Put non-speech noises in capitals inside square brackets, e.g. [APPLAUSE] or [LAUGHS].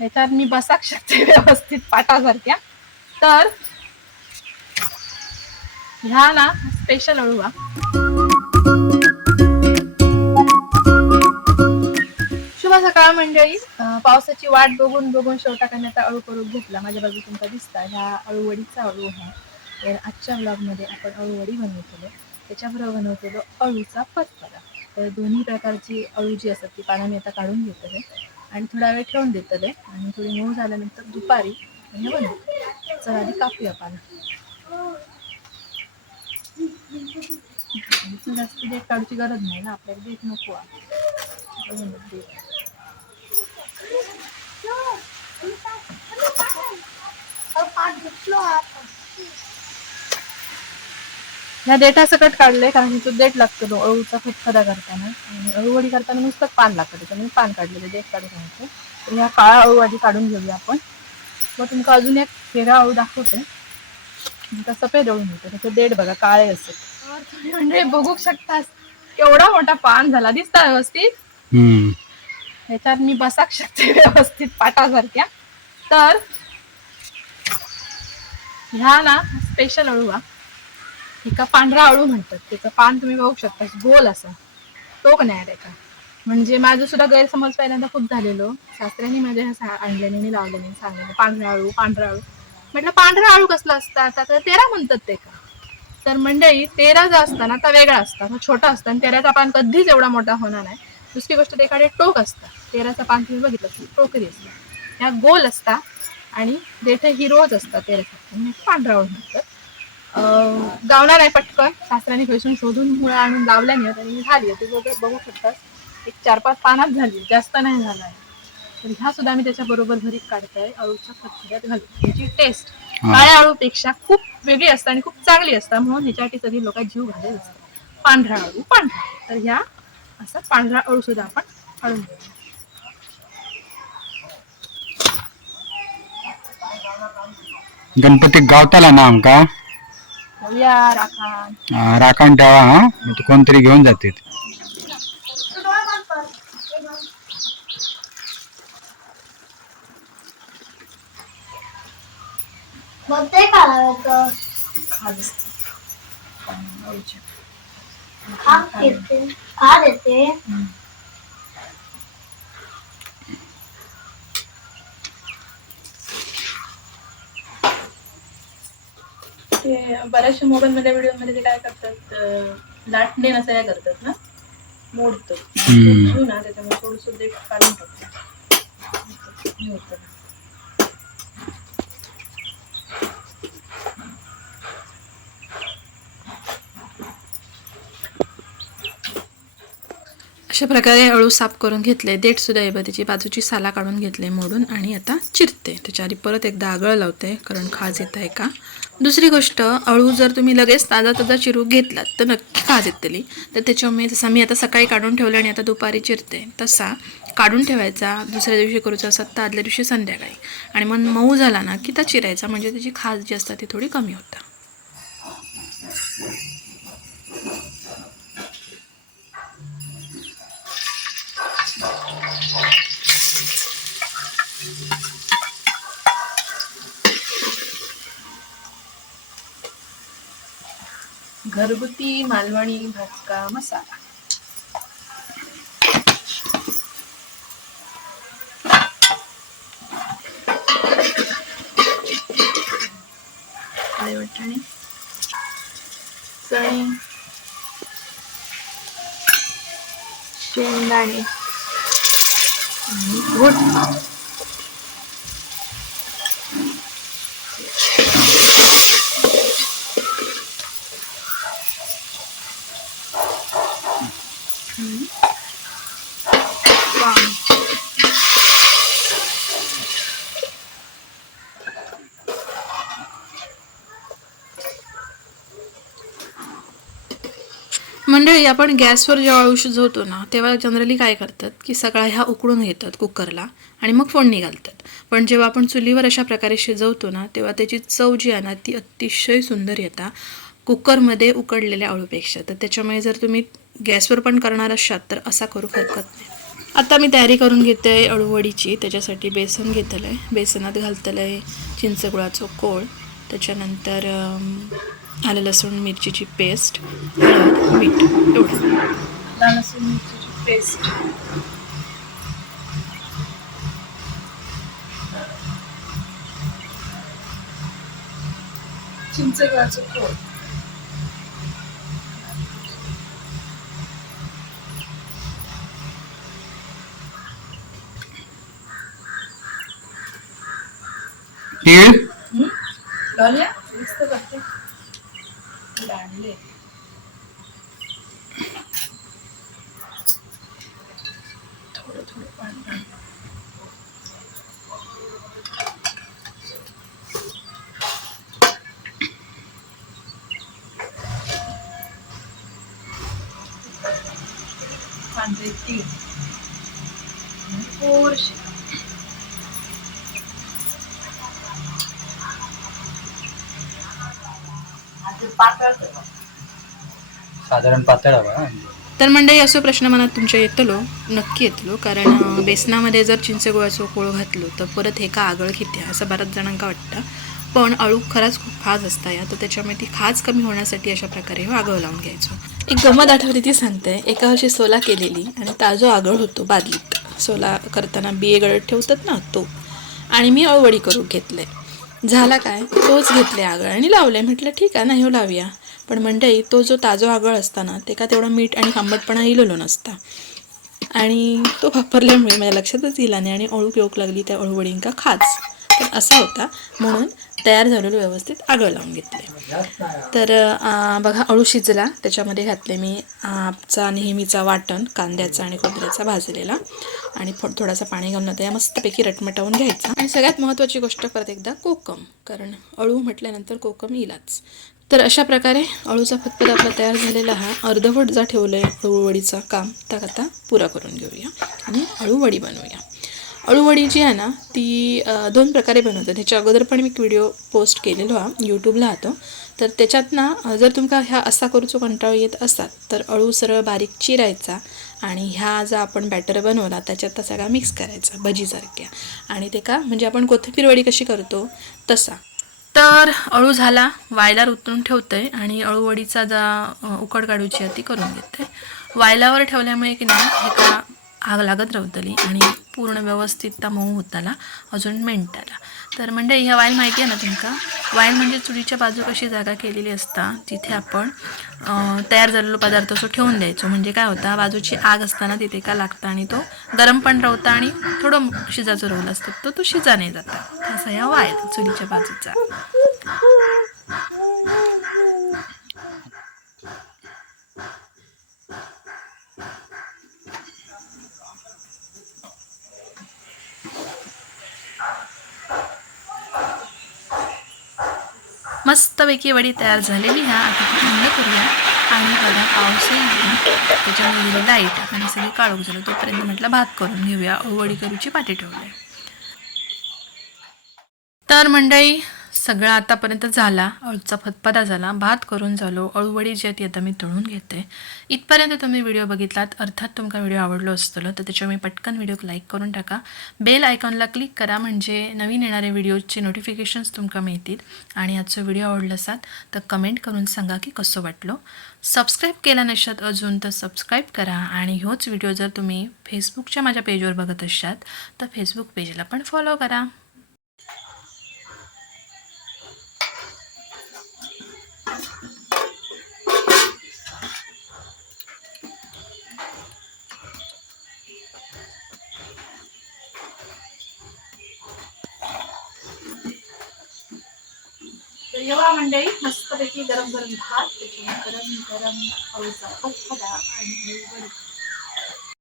नाहीतर मी बसाक शकते [LAUGHS] व्यवस्थित पाटासारख्या. तर ह्या ना स्पेशल अळूवा शुभ सकाळ मंडळी. पावसाची वाट बघून बघून शेवटाकाने आता अळू करून घेतला. माझ्या बाजू तुमचा दिसता ह्या अळूवडीचा अळू आहे. तर आजच्या ब्लॉगमध्ये आपण अळूवडी बनवतो त्याच्याबरोबर बनवतो अळूचा फतफरा तर दोन्ही प्रकारची अळू जी असतात ती पानं मी आता काढून घेतले आणि थोडा वेळ ठेवून देतले आणि थोडी मऊ झाल्यानंतर दुपारी म्हणजे बनवू चला आधी कापूया पानं जास्त डेट काढूची गरज नाही ना आपल्याला डेट नको आहे बघून ह्या देठा सकट काढले कारण तो देठ लागतो तो अळूचा फतफदा करताना. आणि अळूवडी करताना नुसतं पान लागतं त्याच्यामुळे पान काढलेलं देठ काढून घ्यायचं. तर ह्या काळा अळू आधी काढून घेऊया आपण. मग तुमका अजून एक फेरा अळू दाखवते. तुमका सफेद अळू मिळतो. त्याचं देठ बघा काळे असते तुम्ही म्हणजे बघू शकता केवढा मोठा पान झाला. दिसता व्यवस्थित? ह्याच्यात मी बसाक शकते व्यवस्थित पाटासारख्या. तर ह्या ना स्पेशल अळू हा. एका पांढरा अळू म्हणतात. त्याचं पान तुम्ही बघू शकता गोल असा. टोक नाही आहे त्याचा म्हणजे माझं सुद्धा गैरसमज पहिल्यांदा खूप झालेलो. शास्त्र्यांनी माझ्या ह्या सा- आणल्याने लावल्याने सांगितलं पांढरा अळू पांढरा अळू म्हटलं पांढरा अळू कसला असता? आता तर तेरा म्हणतात ते का? तर मंडळी तेरा जो असता ना तर वेगळा असता. तो छोटा असता आणि तेराचा पान कधीच एवढा मोठा होणार नाही. दुसरी गोष्ट एखादे टोक असतं. तेराचा पान तुम्ही बघितलं टोकरी असतात ह्या गोल असता आणि देठ हिरोज असतात तेराचा. पांढरा अळू म्हणतात. गावणार आहे पटकन. सासऱ्याने खैसून शोधून मुळा आणून लावल्याने झाली. ते बघ- बघू शकतात. एक चार पाच पानात झाली. जास्त नाही झाला आहे तर ह्या सुद्धा मी त्याच्या बरोबर घरी काढताय. अळूच्या खतखऱ्यात घालून. त्याची टेस्ट. काळ्या अळूपेक्षा खूप वेगळी असते आणि खूप चांगली असते. म्हणून ह्याच्यासाठी सगळी लोक जीव घालत असतात पांढरा अळू पांढरा. तर ह्या असा पांढरा अळू सुद्धा आपण काढून घेऊ गणपती गावताला ना आमका या राखण. ठेवा हा. मग ते कोणतरी घेऊन जाते मग ते काढायचं खाज. खाप येते. खाद येते. ते बऱ्याचशा मोबाईल मध्ये व्हिडिओमध्ये ते काय करतात अं, लाटणे असं काय करतात ना मोडतं हम्म. ना त्याच्यामुळे थोडस देठ काढून हे होतं. अशा प्रकारे अळू साफ करून घेतले. देठ सुद्धा आहे त्याची बाजूची साला काढून घेतले मोडून आणि आता चिरते. त्याच्या आधी परत एकदा आगळ लावते कारण खाज येत आहे का? दुसरी गोष्ट अळू जर तुम्ही लगेच ताजा ताजा चिरू घेतलात तर नक्की खाज येतली तर त्याच्यामुळे जसा मी आता सकाळी काढून ठेवलं आणि आता दुपारी चिरते. तसा काढून ठेवायचा दुसऱ्या दिवशी करूचा असतात तर आदल्या दिवशी संध्याकाळी. आणि मग मऊ झाला ना की त्या चिरायचा म्हणजे त्याची खाज जी असतात ती थोडी कमी होतं घरगुती मालवणी भाजका मसाला. काळे चणे. शेंगदाणे. आणि वाम. मंडळी आपण गॅसवर जेव्हा अळू शिजवतो ना तेव्हा जनरली काय करतात की सगळा ह्या उकळून घेतात कुकरला आणि मग फोडणी घालतात. पण जेव्हा आपण चुलीवर अशा प्रकारे शिजवतो ना तेव्हा त्याची चव जी आहे ना ती अतिशय सुंदर येतात कुकरमध्ये उकडलेल्या अळूपेक्षा. तर त्याच्यामुळे जर तुम्ही गॅसवर पण करणार असाल तर असा करू हरकत नाही. आता मी तयारी करून घेते अळूवडीची. त्याच्यासाठी बेसन घेतलं आहे बेसनात घालतलं आहे चिंचगुळाचं कोळ. त्याच्यानंतर आलं लसूण मिरचीची पेस्ट हळद मीठ एवढं. आलं लसूण मिरचीची पेस्ट. चिंचगुळाचं कोळ तीळ दांडले थोडं थोडं पाणी घाल. पांढरे तीळ आणि साधारण पातळ हवा तर मंडळी असो प्रश्न मनात तुमच्या येतलो नक्की येतलो कारण बेसनामध्ये जर चिंचगुळाचं कोळ घातलो तर परत हे का आगळ किती असं बऱ्याच जणांका वाटतं. पण अळू खराच खूप खाज असता या तर त्याच्यामुळे ती खाज कमी होण्यासाठी अशा प्रकारे हे आगळ लावून घ्यायचो. एक गमत आठवते ती सांगते. एका वर्षी सोला केलेली आणि ताजो आगळ होतो बादलीत सोला करताना बिये गळत ठेवतात ना तो. आणि मी अळवडी करून घेतले झाला काय? तोच घेतले आगळ. आणि लावले म्हटलं ठीक आहे नाही हो लावूया. पण मंडळी तो जो ताजो आगळ असता ना ते का तेवढा मीठ आणि आंबटपणा इलेलो नसता. आणि तो वापरल्यामुळे माझ्या लक्षातच गेला नाही आणि अळू येऊक लागली त्या अळूवडींका खाच. पण असा होता. म्हणून तयार झालेलं व्यवस्थित आगळ लावून घेतले तर बघा अळू शिजला. त्याच्यामध्ये घातले मी आमचा नेहमीचा वाटण कांद्याचा आणि खोबऱ्याचा भाजलेला. आणि थो थोडासा पाणी घालून त्या या मस्तपैकी रटमटावून घ्यायचा. आणि सगळ्यात महत्त्वाची गोष्ट परत एकदा कोकम. कारण अळू म्हटल्यानंतर कोकम येईलच. तर अशा प्रकारे अळूचा फतफत आपला तयार झालेला हा अर्धवट जा ठेवलं आहे अळूवडीचा काम. त्या आता पुरा करून घेऊया. आणि अळूवडी बनवूया. अळूवडी जी आहे ना ती दोन प्रकारे बनवतात. ह्याच्या अगोदर पण मी एक व्हिडिओ पोस्ट केलेलो हा यूट्यूबला हातो तर त्याच्यात ना जर तुमका ह्या असा करूचो कंटाळो येत असाल तर अळू सरळ बारीक चिरायचा आणि ह्या जा आपण बॅटर बनवला त्याच्यात तसा का मिक्स करायचा भजीसारख्या. आणि ते का म्हणजे आपण कोथिंबीर वडी कशी करतो तसा. तर अळू झाला वायलार उतरून ठेवते आणि अळूवडीचा जा उकड काढूची आहे ती करून घेते वायलावर ठेवल्यामुळे की नाही एका आग लागत रवतली आणि पूर्ण व्यवस्थित ता मऊ होताला अजून मेंटाला. तर म्हणजे ह्या वायल माहिती आहे ना तुमका? वायल म्हणजे चुलीच्या बाजू कशी जागा केलेली असता जिथे आपण तयार झालेलो पदार्थ असो ठेवून द्यायचो. म्हणजे काय होता बाजूची आग असताना तिथे का लागता आणि तो गरम पण रवता आणि थोडं शिजाचं रोल असतो. तो तो शिजा नाही जाता. असा ह्या वायल चुलीच्या बाजूचा. मस्तपैकी वडी तयार झालेली ना आता ती थंड करूया. आणि बघा पाऊसही त्याच्यामुळे गेली लाइट आणि सगळी काळोख झालं. तोपर्यंत म्हटलं भात करून घेऊया. वडी करूची पाठी ठेवली तर मंडळी सगळा आतापर्यंत झाला अळूचा फतपदा झाला भात करून झालो अळूवडी जी आहे ती आता मी तळून घेते. इथपर्यंत तुम्ही व्हिडिओ बघितलात अर्थात तुमका व्हिडिओ आवडलो असतलो तर त्याच्यामुळे पटकन व्हिडिओक लाईक करून टाका. बेल आयकॉनला क्लिक करा म्हणजे नवीन येणाऱ्या व्हिडिओचे नोटिफिकेशन्स तुमका मिळतील आणि आजचा व्हिडिओ आवडला असाल तर कमेंट करून सांगा की कसं वाटलो. सबस्क्राईब केला नसतात अजून तर सबस्क्राईब करा आणि ह्योच व्हिडिओ जर तुम्ही फेसबुकच्या माझ्या पेजवर बघत असाल तर फेसबुक पेजला पण फॉलो करा. जेव्हा मंडळी मस्तपैकी गरम गरम भात गरम गरम अळूचा फतफदा आणि